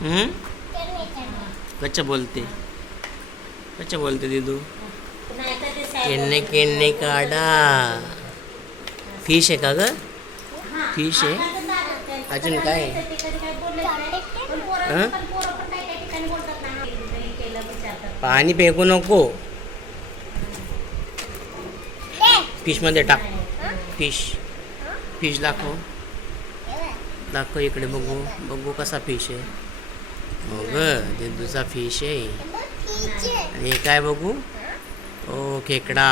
हम्म? कच्चं बोलते? कच्चं बोलते दिदू? केन्ने केन्ने काढा. फिश आहे का ग? फिश आहे? अजून काय? हं? पाणी फेकू नको. फिशमध्ये टाक. फिश फिश दाखव. दाखव इकडे बघू. बघू कसा फिश आहे. हो ग दिदूचा फिश आहे. आणि काय बघू? ओ खेकडा.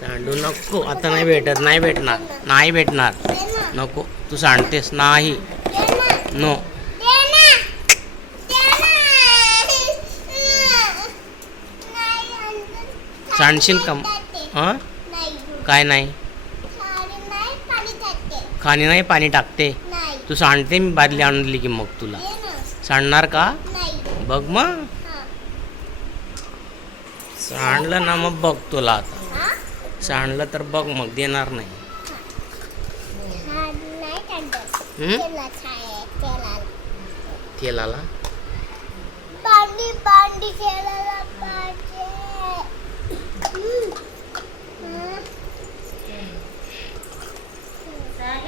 सांडू नको. आता नाही भेटत नाही भेटणार नाही भेटणार. नको. तू सांडतेस नाही. नो. सांडशील का हां काय नाही? खाणे नाही पाणी टाकते. तू सांडते मी बादली आणली की मग तुला. सांडणार का? बघ मग. सांडलं ना मग बघ तुला आता. सांडलं तर बघ मग देणार नाही? तेलाला.